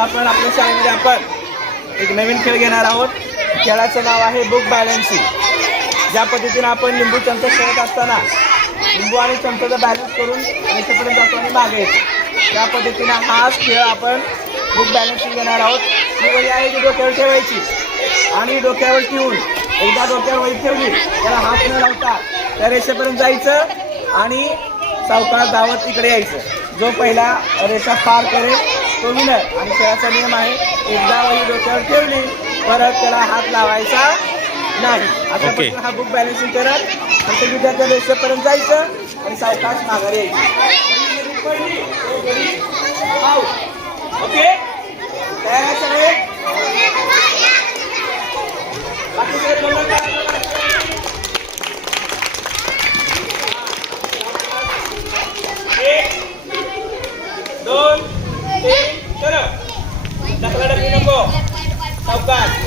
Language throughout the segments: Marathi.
आपण आपल्या शाळेमध्ये आपण एक नवीन खेळ घेणार आहोत. खेळाचं नाव आहे बुक बॅलन्सिंग ज्या पद्धतीनं आपण लिंबू चमचा खेळत असताना लिंबू आणि चमचाचा बॅलन्स करून रेषेपर्यंत जातो आणि मागे येतो. त्या पद्धतीनं हाच खेळ आपण बुक बॅलन्सिंग घेणार आहोत. ही वही आहे ती डोक्यावर ठेवायची. आणि डोक्यावर ठेवून एकदा डोक्यावर वही ठेवली त्याला हात न लावता त्या रेषेपर्यंत जायचं आणि सावकार धावत इकडे यायचं. जो पहिला रेषा पार करेल तो विनर आणि खेळाचा नियम आहे एकदा वही डोक्यावर ठेवली परत त्याला हात लावायचा नाही ओके. पद्धतीने हा बुक बॅलन्सिंग करत प्रत्येक विद्यार्थ्या रेषेपर्यंत जायचं आणि सावकाश माघारी यायचं. ओके तयार आहे सगळे बाकी सगळे. एक दोन तीन चलो ढकलाढकली नको सावकाश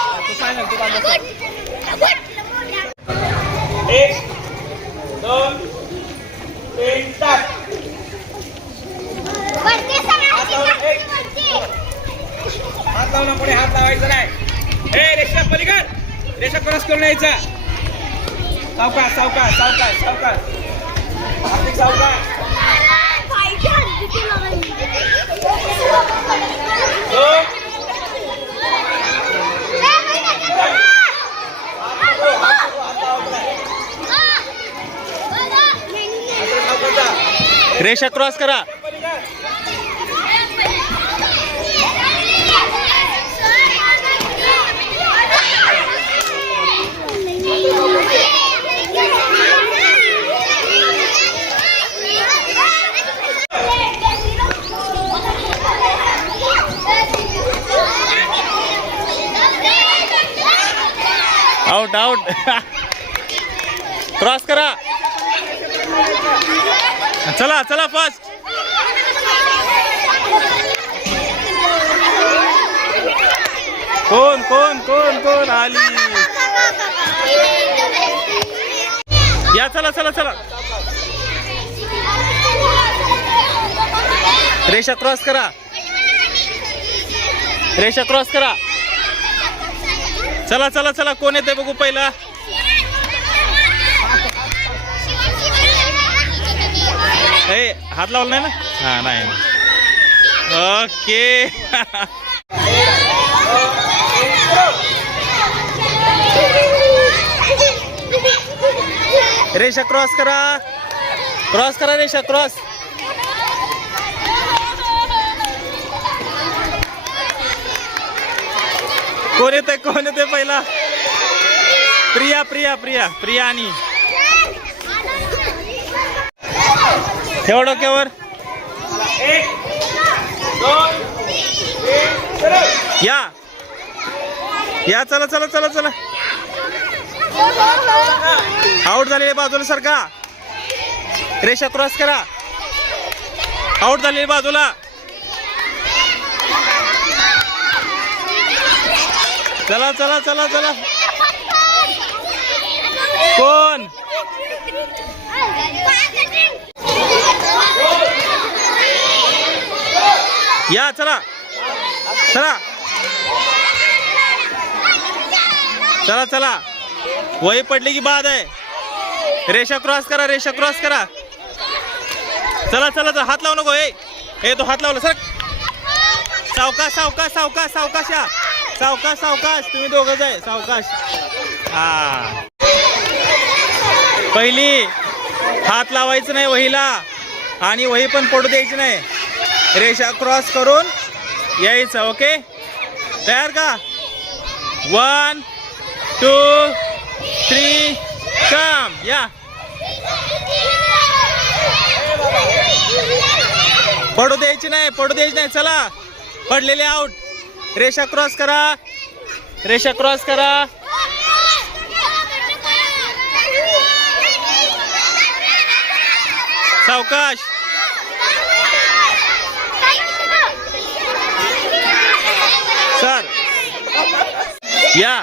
तू फायनल तू बाजू एक दोन तीन स्टार्ट हात लावून पुढे हात लावायचा नाही ए रेषा पलीकड रेषा क्रॉस करून यायचा चौका सावकाश सावकाश सावकाश हार्दिक सावकाश दोन हात सावकाश जा. रेषा क्रॉस करा. पलीकड आउट आउट क्रॉस करा. चला चला फास्ट कोण कोण कोण कोण? आली. या चला चला चला. रेषा क्रॉस करा. रेषा क्रॉस करा. चला चला चला. कोण येते बघू पहिला? ए हात लावला नाही ना? हा नाही. ओके. रेषा क्रॉस करा. क्रॉस करा रेषा क्रॉस. कोण येते कोण येते पहिला? प्रिया प्रिया प्रिया. प्रिया आणि ठेवा डोक्यावर. या. या चला चला चला चला. आउट झालेले बाजूला सारखा रेषा क्रॉस करा. आउट झालेली बाजूला. चला चला चला चला. कोण? या चला. चला. चला चला. वही पडली की बाद आहे. रेषा क्रॉस करा रेषा क्रॉस करा. चला चला चला. हात लावू नको ए. ए तो हात लावला सर. सावकाश सावकाश सावकाश सावकाश या. सावकाश सावकाश. तुम्ही दोघंच आहे सावकाश. हा. पहिली हात लावायचं नाही वहीला. आणि वही पण पडू द्यायची नाही. रेषा क्रॉस करून यायचं ओके? तयार का? वन टू थ्री कम या. पडू द्यायची नाही पडू द्यायची नाही चला. पडलेले आउट रेषा क्रॉस करा. रेषा क्रॉस करा. सावकाश. या.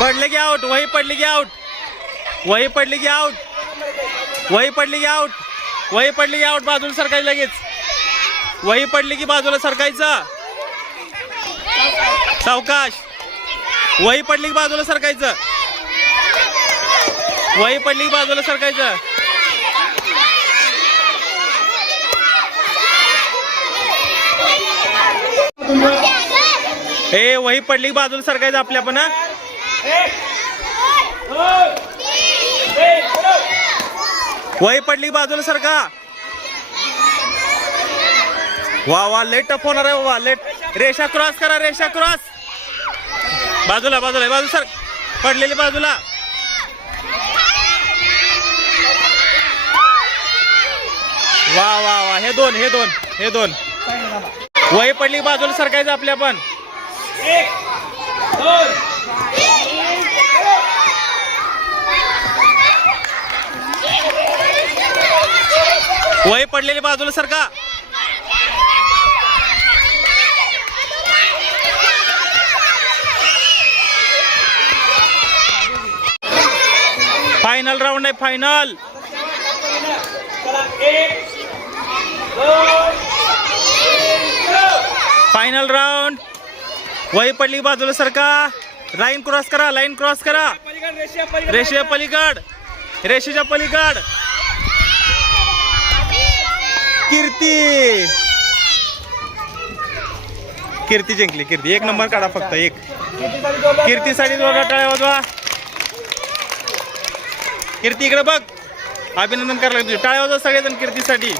पडले की आउट वही पडली की आउट वही पडली की आउट वही पडली की आउट वही पडली की आउट बाजूला सरकायचं लगेच. वही पडली की बाजूला सरकायचं सावकाश. वही पडली की बाजूला सरकायचं वही पडली की बाजूला सरकायचं ए वही पडली बाजूला सरकायचं आपल्या पण वही पडली बाजूला सरका वा वा लेट टफ होणार आहे वा लेट रेषा क्रॉस करा रेषा क्रॉस बाजूला बाजूला बाजू सर. पडलेली बाजूला. वा वा वा हे दोन हे दोन हे दोन. वही पडली बाजूला सरकायचं आपल्या पण. वही पडलेली बाजूला सरका फायनल राऊंड आहे फायनल फायनल राऊंड वही पडली बाजूला सरका. लाईन क्रॉस करा लाईन क्रॉस करा. रेषेच्या पलीकड. रेषेच्या पलीकड. कीर्ती. कीर्ती जिंकली कीर्ती. एक नंबर काढा फक्त एक. कीर्ती साडी टाळ्या वाजवा. कीर्ती इकडे बघ. अभिनंदन करायला तुझे टाळ्या वाजवा सगळेजण कीर्तीसाठी.